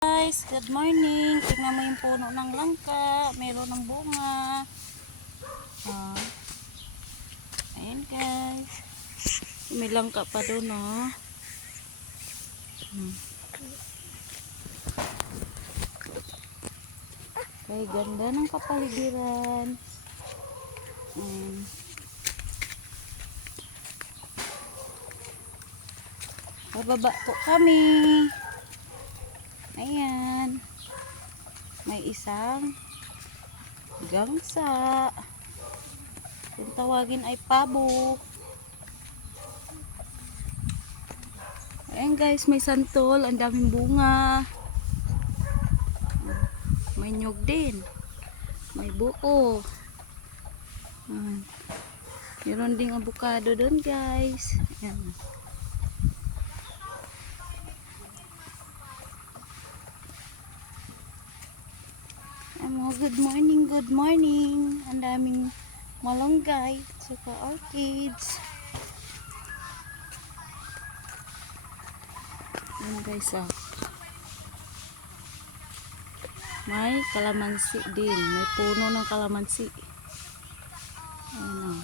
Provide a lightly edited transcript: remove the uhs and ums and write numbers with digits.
Guys, good morning. Tingnan mo yung puno ng langka. Meron ng bunga. Ayan guys. May langka pa doon, oh. Okay, ganda ng kapaligiran. Bababa po kami. Ayan. May isang gangsa. Kung tawagin ay pabo. Ayan guys, may santol. Ang daming bunga. May nyug din. May buko. Meron ding avocado doon guys. Ayan. Good morning, good morning. Ang daming malunggay, saka orchids. Ayan guys, may kalamansi din. May puno ng kalamansi. Ayan,